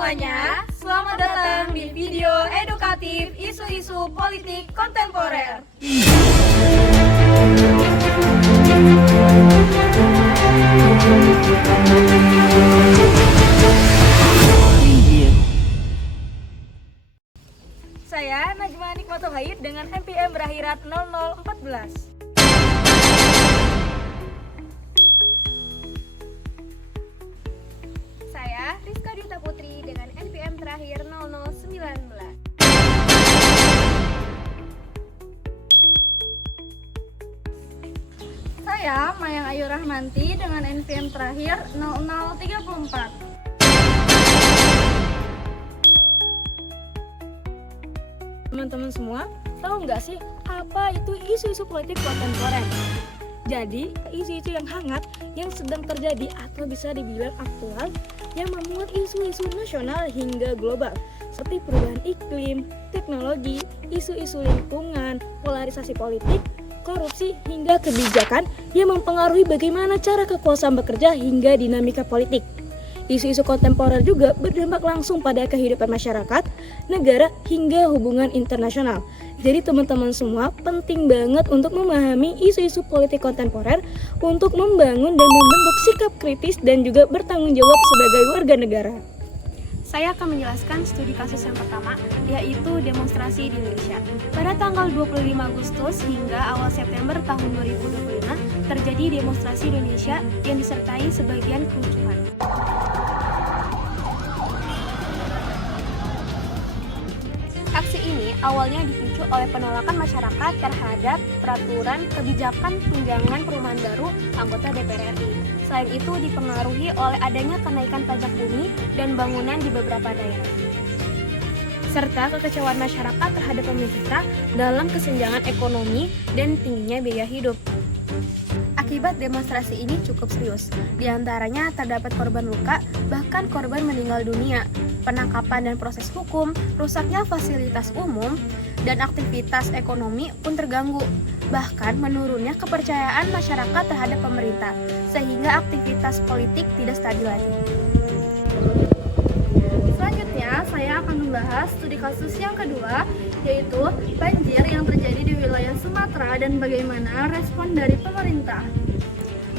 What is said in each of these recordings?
semuanya, selamat datang di video edukatif isu-isu politik kontemporer. Saya Najma Nikmatul Haid dengan NPM berakhirat 0014. Saya Rizka Dita Putri dengan NPM terakhir 0019. Saya Mayang Ayu Rahmanti dengan NPM terakhir 0034. Teman-teman semua, tahu nggak sih apa itu isu-isu politik kontemporer? Jadi, isu-isu yang hangat yang sedang terjadi atau bisa dibilang aktual yang memuat isu-isu nasional hingga global seperti perubahan iklim, teknologi, isu-isu lingkungan, polarisasi politik, korupsi, hingga kebijakan yang mempengaruhi bagaimana cara kekuasaan bekerja hingga dinamika politik. Isu-isu kontemporer juga berdampak langsung pada kehidupan masyarakat, negara, hingga hubungan internasional. Jadi teman-teman semua penting banget untuk memahami isu-isu politik kontemporer untuk membangun dan membentuk sikap kritis dan juga bertanggung jawab sebagai warga negara. Saya akan menjelaskan studi kasus yang pertama, yaitu demonstrasi di Indonesia. Pada tanggal 25 Agustus hingga awal September tahun 2025, terjadi demonstrasi di Indonesia yang disertai sebagian kericuhan. Aksi ini awalnya dipicu oleh penolakan masyarakat terhadap peraturan kebijakan tunjangan perumahan baru anggota DPR RI. Selain itu dipengaruhi oleh adanya kenaikan pajak bumi dan bangunan di beberapa daerah, serta kekecewaan masyarakat terhadap pemerintah dalam kesenjangan ekonomi dan tingginya biaya hidup. Akibat demonstrasi ini cukup serius, di antaranya terdapat korban luka, bahkan korban meninggal dunia, penangkapan dan proses hukum, rusaknya fasilitas umum, dan aktivitas ekonomi pun terganggu. Bahkan menurunnya kepercayaan masyarakat terhadap pemerintah, sehingga aktivitas politik tidak stabil lagi. Selanjutnya, saya akan membahas studi kasus yang kedua, yaitu banjir yang terjadi di wilayah Sumatera dan bagaimana respon dari pemerintah.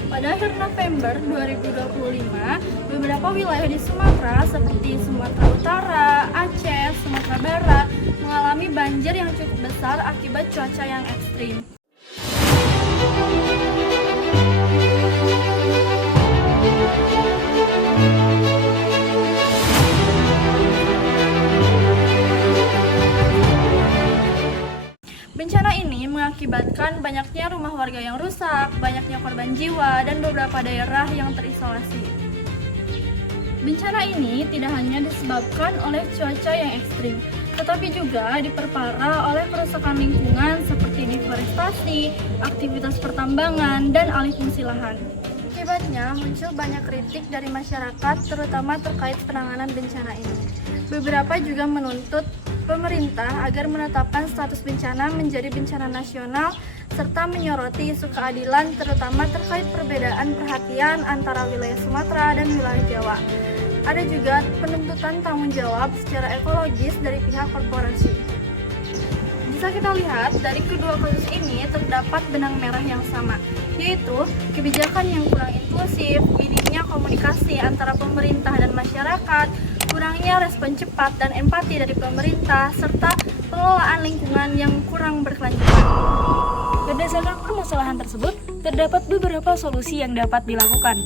Pada akhir November 2025, beberapa wilayah di Sumatera seperti Sumatera Utara, Aceh, Sumatera Barat mengalami banjir yang cukup besar akibat cuaca yang ekstrim. Bencana ini mengakibatkan banyaknya rumah warga yang rusak, banyaknya korban jiwa, dan beberapa daerah yang terisolasi. Bencana ini tidak hanya disebabkan oleh cuaca yang ekstrim, tetapi juga diperparah oleh kerusakan lingkungan seperti deforestasi, aktivitas pertambangan, dan alih fungsi lahan. Akibatnya muncul banyak kritik dari masyarakat, terutama terkait penanganan bencana ini. Beberapa juga menuntut pemerintah agar menetapkan status bencana menjadi bencana nasional serta menyoroti isu keadilan terutama terkait perbedaan perhatian antara wilayah Sumatera dan wilayah Jawa. Ada juga penuntutan tanggung jawab secara ekologis dari pihak korporasi. Bisa kita lihat dari kedua kasus ini terdapat benang merah yang sama, yaitu kebijakan yang kurang inklusif, minimnya komunikasi antara pemerintah dan masyarakat, kurangnya respon cepat dan empati dari pemerintah, serta pengelolaan lingkungan yang kurang berkelanjutan. Berdasarkan permasalahan tersebut, terdapat beberapa solusi yang dapat dilakukan.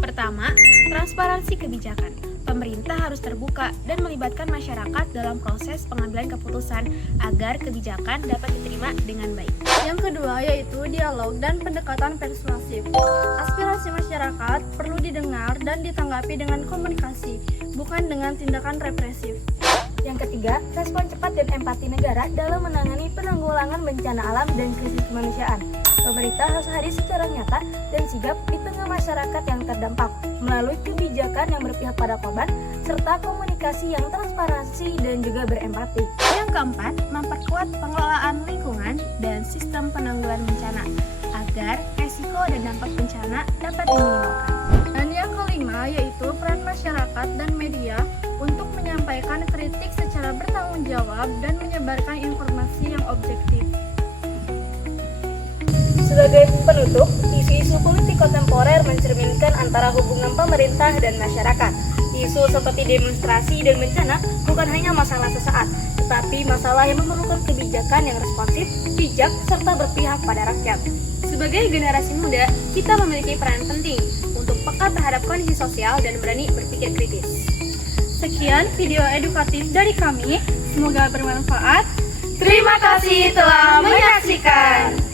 Pertama, transparansi kebijakan. Pemerintah harus terbuka dan melibatkan masyarakat dalam proses pengambilan keputusan agar kebijakan dapat diterima dengan baik. Yang kedua yaitu dialog dan pendekatan persuasif. Aspirasi masyarakat perlu didengar dan ditanggapi dengan komunikasi, bukan dengan tindakan represif. Yang ketiga, respon cepat dan empati negara dalam menangani penanggulangan bencana alam dan krisis kemanusiaan. Pemerintah harus hadir secara nyata dan sigap di tengah masyarakat yang terdampak melalui kebijakan yang berpihak pada korban serta komunikasi yang transparansi dan juga berempati. Yang keempat, memperkuat pengelolaan lingkungan dan sistem penanggulangan bencana agar resiko dan dampak bencana dapat diminimalkan. Dan yang kelima yaitu peran masyarakat dan media untuk menyampaikan kritik secara bertanggung jawab dan menyebarkan informasi yang objektif. Sebagai penutup, isu-isu politik kontemporer mencerminkan antara hubungan pemerintah dan masyarakat. Isu seperti demonstrasi dan bencana bukan hanya masalah sesaat, tetapi masalah yang memerlukan kebijakan yang responsif, bijak, serta berpihak pada rakyat. Sebagai generasi muda, kita memiliki peran penting untuk peka terhadap kondisi sosial dan berani berpikir kritis. Sekian video edukatif dari kami, semoga bermanfaat. Terima kasih telah menyaksikan.